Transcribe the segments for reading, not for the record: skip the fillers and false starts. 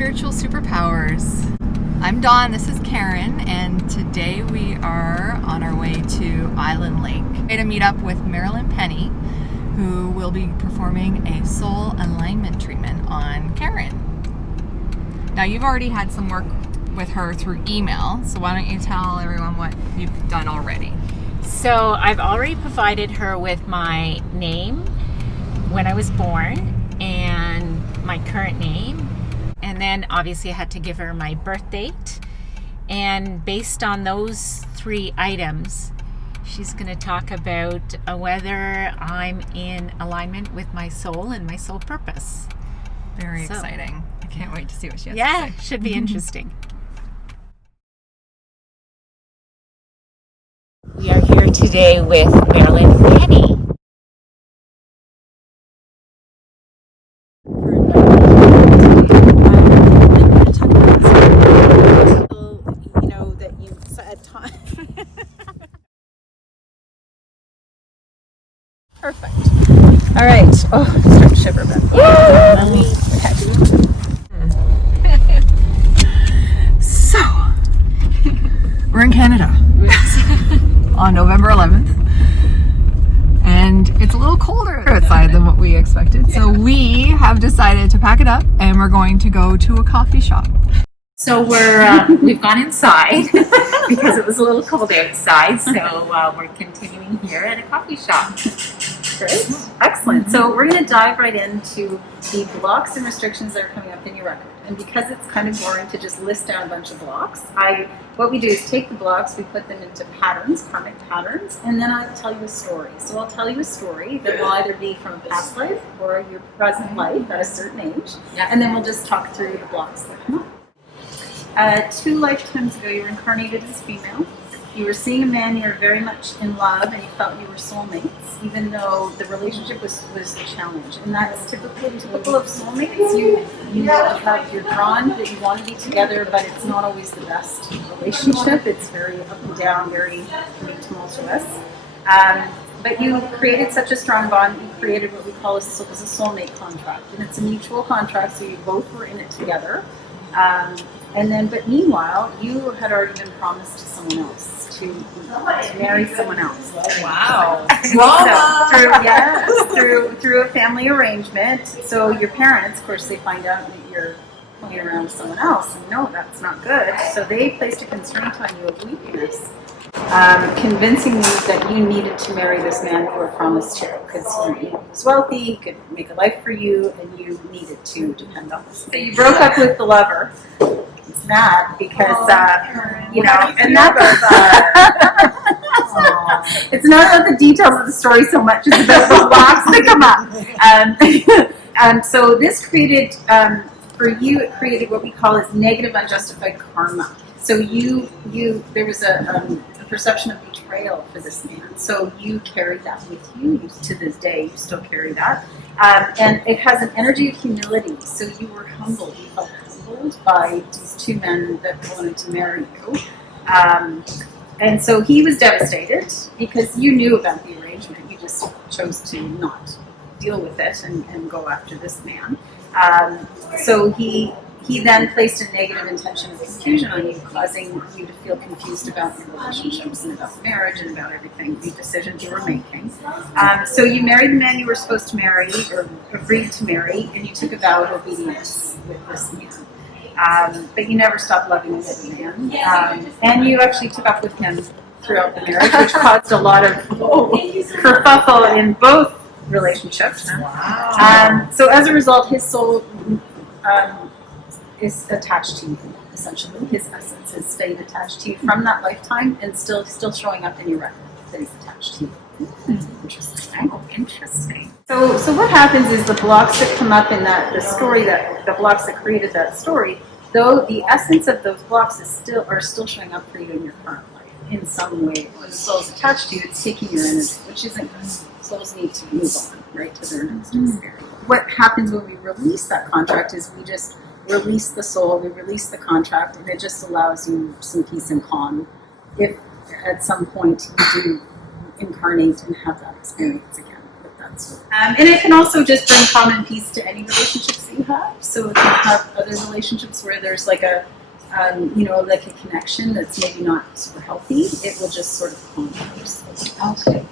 spiritual superpowers. I'm Dawn, this is Caron, and today we are on our way to Island Lake to meet up with Marilyn Penny, who will be performing a soul alignment treatment on Caron. Now, you've already had some work with her through email, so why don't you tell everyone what you've done already? So I've already provided her with my name, when I was born, and my current name. And then obviously I had to give her my birth date. And based on those 3 items, she's going to talk about whether I'm in alignment with my soul and my soul purpose. Very exciting. I can't wait to see what she has to Yeah, say. should be interesting. We are here today with Marilyn Penny. Perfect. All right. Oh, I'm starting to shiver a bit. So, we're in Canada on November 11th, and it's a little colder outside than what we expected. So we have decided to pack it up, and we're going to go to a coffee shop. So we've gone inside because it was a little cold outside. So we're continuing here at a coffee shop. Great. Excellent. So we're going to dive right into the blocks and restrictions that are coming up in your record. And because it's kind of boring to just list down a bunch of blocks, what we do is take the blocks, we put them into patterns, karmic patterns, and then I tell you a story. So I'll tell you a story that will either be from a past life or your present life at a certain age, and then we'll just talk through the blocks that come up. 2 lifetimes ago, you were incarnated as female. You were seeing a man you were very much in love, and you felt you were soulmates, even though the relationship was a challenge. And that's typical of soulmates. You're drawn, that you want to be together, but it's not always the best relationship. It's very up and down, very tumultuous. But you created such a strong bond. You created what we call a soulmate contract, and it's a mutual contract. So you both were in it together. But meanwhile, you had already been promised to someone else, to marry someone else. Wow. Through a family arrangement. So your parents, of course, they find out that you're playing around with someone else, and no, that's not good. So they placed a constraint on you of weakness, convincing you that you needed to marry this man you were promised to, because he was wealthy, he could make a life for you, and you needed to depend on this. So you broke up with the lover. It's mad because, and that's it's not about the details of the story so much, it's about the blocks that come up. So this created, for you, it created what we call as negative unjustified karma. So there was a perception of betrayal for this man. So you carried that with you. To this day, you still carry that. And it has an energy of humility. So you were humbled. You felt humbled by these 2 men that wanted to marry you. And so he was devastated because you knew about the arrangement. You just chose to not deal with it and go after this man. So he then placed a negative intention of confusion on you, causing you to feel confused about your relationships and about marriage and about everything, the decisions you were making. So you married the man you were supposed to marry, or agreed to marry, and you took a vow of obedience with this man. But you never stopped loving this man. And you actually took up with him throughout the marriage, which caused a lot of kerfuffle in both relationships. Wow. So as a result, his soul is attached to you, essentially. His essence has stayed attached to you from that lifetime and still showing up in your record that he's attached to you. Interesting. Oh, interesting. So what happens is the blocks that come up in the story, that the blocks that created that story, though the essence of those blocks are still showing up for you in your current life in some way. When the soul is attached to you, it's taking your energy, which isn't good. Souls need to move on, right, to their next experience. What happens when we release that contract is we just release the soul, we release the contract, and it just allows you some peace and calm if at some point you do incarnate and have that experience again. But And it can also just bring calm and peace to any relationships that you have. So if you have other relationships where there's like a, like a connection that's maybe not super healthy, it will just sort of calm those. Okay.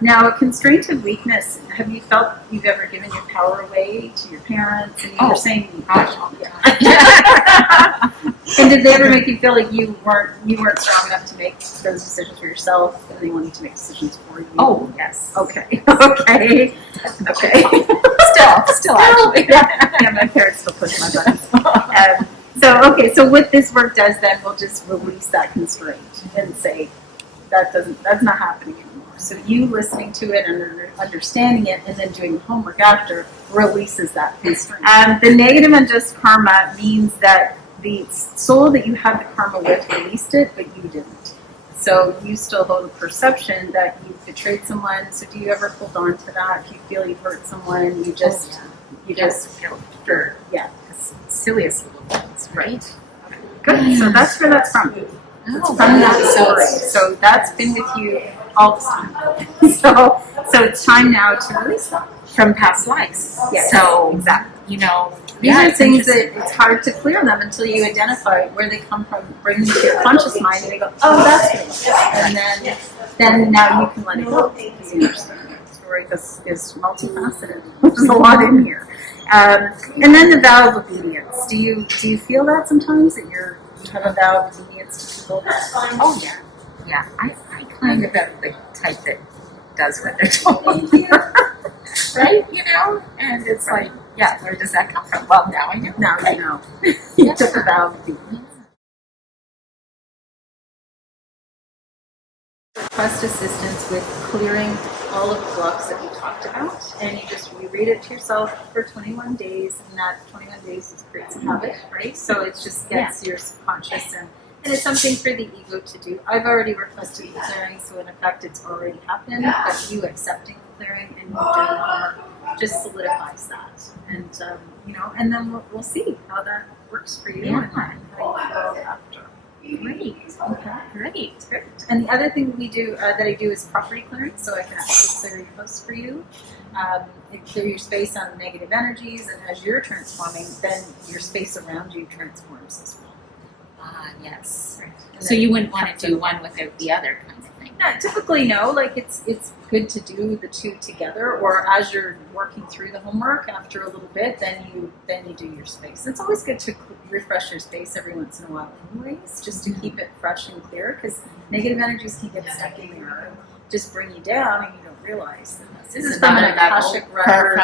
Now, a constraint of weakness. Have you felt you've ever given your power away to your parents? And you were saying, yeah. And did they ever make you feel like you weren't strong enough to make those decisions for yourself, and they wanted to make decisions for you? Oh, yes. Okay. Okay. Still actually. Yeah, my parents still push my buttons. So what this work does then, we'll just release that constraint and say that's not happening anymore. So you listening to it and understanding it and then doing the homework after releases that constraint. The negative unjust karma means that the soul that you had the karma with released it, but you didn't. So you still hold a perception that you betrayed someone. So do you ever hold on to that? If you feel you've hurt someone, you just for yeah. silliest little things, right? Good. So that's where that's from. It's from that story. So that's been with you all this time. So it's time now to release them From past lives. Yes, So, exactly. These yeah, are it's things that interesting. it's hard to clear them until you identify where they come from, bring them to your conscious mind, and you go, oh, that's what it is. And then now you can let it go because you understand the story is multifaceted. There's a lot in here. And then the vow of obedience. Do you feel that sometimes that you have a vow of obedience to people? Oh, yeah. Yeah. I kind of am the type that does what they're told. Right? And it's like, yeah, where does that come from? Well, now I know. Now you know. You took a vow of obedience. Request assistance with clearing all of the blocks that we talked about, and you just reread it to yourself for 21 days, and that 21 days creates a habit, right? So it just gets your subconscious, and it's something for the ego to do. I've already requested the clearing, so in effect it's already happened, but you accepting the clearing and you doing the homework just solidifies that, and and then we'll see how that works for you and how you feel after. Great. Okay. Great. Great. And the other thing we do that I do is property clearing, so I can actually clear your house for you, clear your space on negative energies, and as you're transforming, then your space around you transforms as well. Yes. Right. So you wouldn't want to do one without the other kind of thing. Yeah, typically no. Like it's good to do the two together, or as you're working through the homework after a little bit, then you do your space. It's always good to refresh your space every once in a while, anyways, just to keep it fresh and clear, because negative energies can get stuck in there and just bring you down, and you don't realize that this is from an Akashic record.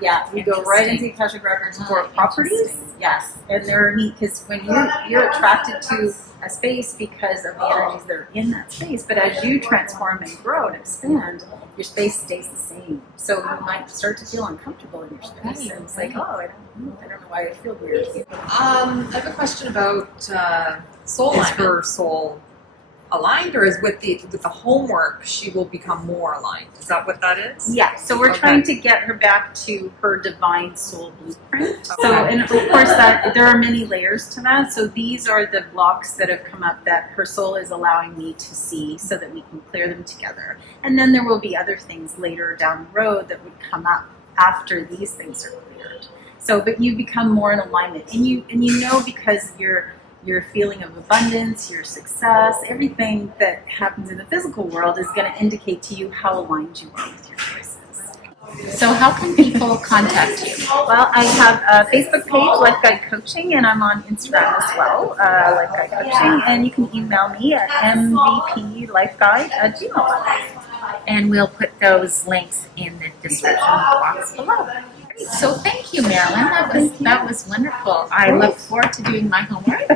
Yeah, you go right into Akashic records for properties. Yes, and they're neat because when you're attracted to a space because of the energies that are in that space, but as you transform and grow and expand, your space stays the same. So you might start to feel uncomfortable in your space, and it's like, oh, I don't know why I feel weird. I have a question about soul. Is her soul aligned, or is with the homework she will become more aligned? Is that what that is? Yeah, so we're trying to get her back to her divine soul blueprint. So, and of course, that there are many layers to that. So these are the blocks that have come up that her soul is allowing me to see, so that we can clear them together. And then there will be other things later down the road that would come up after these things are cleared. So, but you become more in alignment, and you know, because your feeling of abundance, your success, everything that happens in the physical world is going to indicate to you how aligned you are with your choices. So how can people contact you? Well, I have a Facebook page, Life Guide Coaching, and I'm on Instagram as well, Life Guide Coaching, and you can email me at mvplifeguide@gmail.com. And we'll put those links in the description box below. So thank you, Marilyn. That was wonderful. I look forward to doing my homework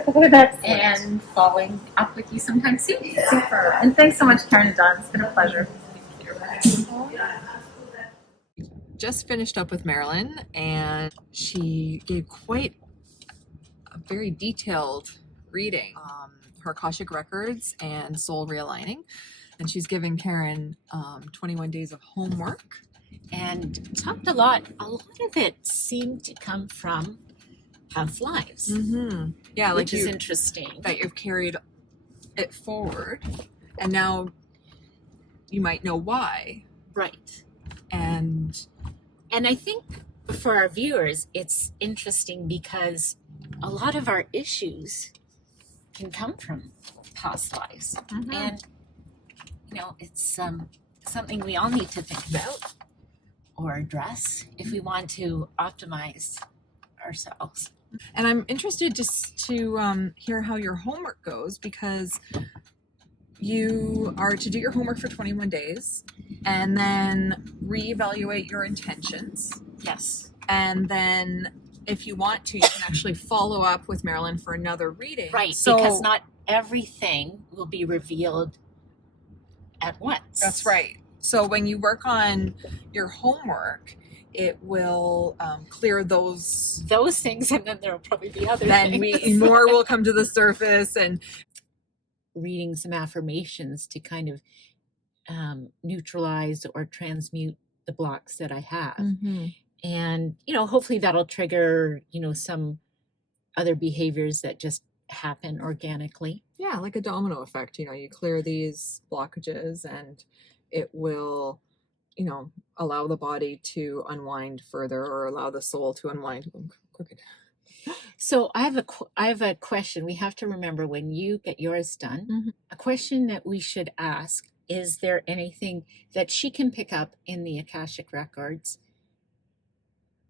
and following up with you sometime soon. Super. And thanks so much, Caron and Don. It's been a pleasure. Just finished up with Marilyn, and she gave quite a very detailed reading, her Akashic records and soul realigning, and she's given Caron 21 days of homework. And talked a lot of it seemed to come from past lives. Mm-hmm. Yeah, which is interesting. That you've carried it forward, and now you might know why. Right. And I think for our viewers, it's interesting because a lot of our issues can come from past lives. And, it's something we all need to think about or address if we want to optimize ourselves. And I'm interested just to hear how your homework goes, because you are to do your homework for 21 days and then reevaluate your intentions. Yes. And then if you want to, you can actually follow up with Marilyn for another reading. Right, So, because not everything will be revealed at once. That's right. So when you work on your homework, it will clear those things, and then there will probably be other then things. More will come to the surface. And reading some affirmations to kind of neutralize or transmute the blocks that I have. Mm-hmm. And, hopefully that'll trigger, some other behaviors that just happen organically. Yeah, like a domino effect. You clear these blockages and it will, allow the body to unwind further, or allow the soul to unwind. Crooked. So I have a question. We have to remember when you get yours done, Mm-hmm. a question that we should ask: is there anything that she can pick up in the Akashic records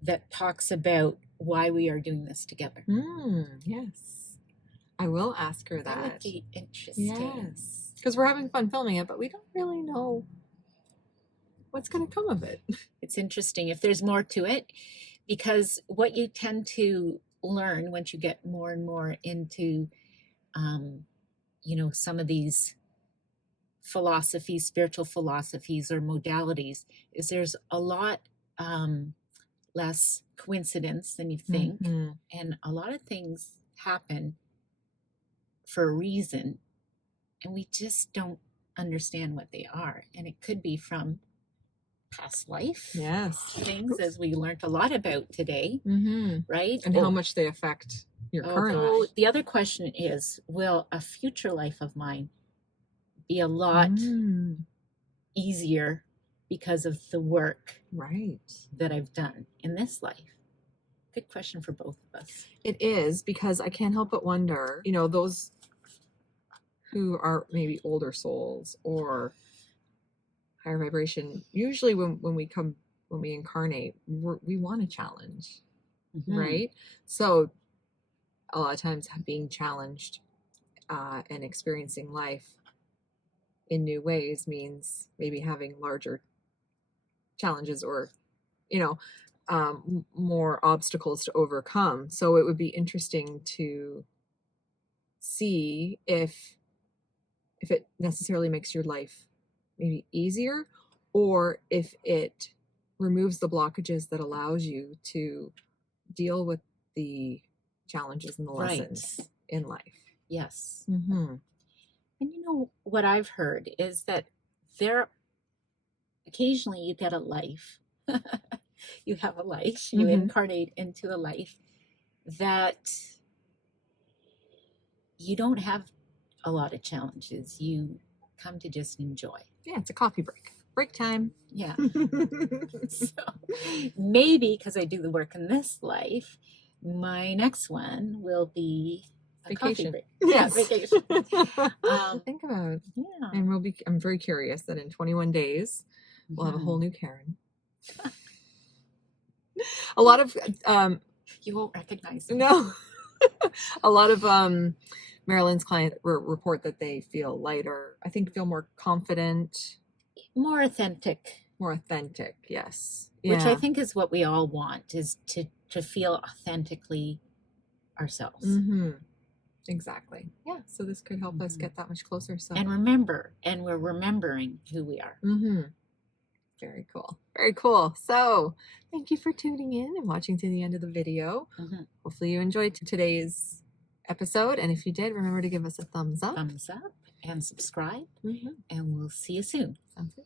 that talks about why we are doing this together? Yes, I will ask her that. That would be interesting. Yes, because we're having fun filming it, but we don't really know what's going to come of it. It's interesting if there's more to it, because what you tend to learn once you get more and more into, some of these philosophies, spiritual philosophies or modalities, is there's a lot less coincidence than you think. Mm-hmm. And a lot of things happen for a reason, and we just don't understand what they are. And it could be from past life things, as we learned a lot about today, right? And how much they affect your current life. The other question is, will a future life of mine be a lot easier because of the work that I've done in this life? Good question for both of us. It is, because I can't help but wonder, those who are maybe older souls or higher vibration, usually when we incarnate, we want a challenge, right? So a lot of times being challenged and experiencing life in new ways means maybe having larger challenges or more obstacles to overcome. So it would be interesting to see if it necessarily makes your life maybe easier, or if it removes the blockages that allows you to deal with the challenges and the lessons in life. Yes. Mm-hmm. And what I've heard is that there occasionally you get a life. You have a life, you incarnate into a life that you don't have a lot of challenges. You come to just enjoy. Yeah, it's a coffee break time. Yeah. So maybe because I do the work in this life, my next one will be a coffee break. Yes. Yeah, vacation. Think about it. Yeah. And I'm very curious that in 21 days we'll have a whole new Caron. A lot of you won't recognize me. No. A lot of Marilyn's clients report that they feel lighter. I think feel more confident, more authentic. Yes. Which I think is what we all want, is to feel authentically ourselves. Mm-hmm. Exactly. Yeah. So this could help us get that much closer. So we're remembering who we are. Mm-hmm. Very cool. Very cool. So thank you for tuning in and watching to the end of the video. Hopefully you enjoyed today's episode. And if you did, remember to give us a thumbs up. And subscribe. And we'll see you soon. Sounds good.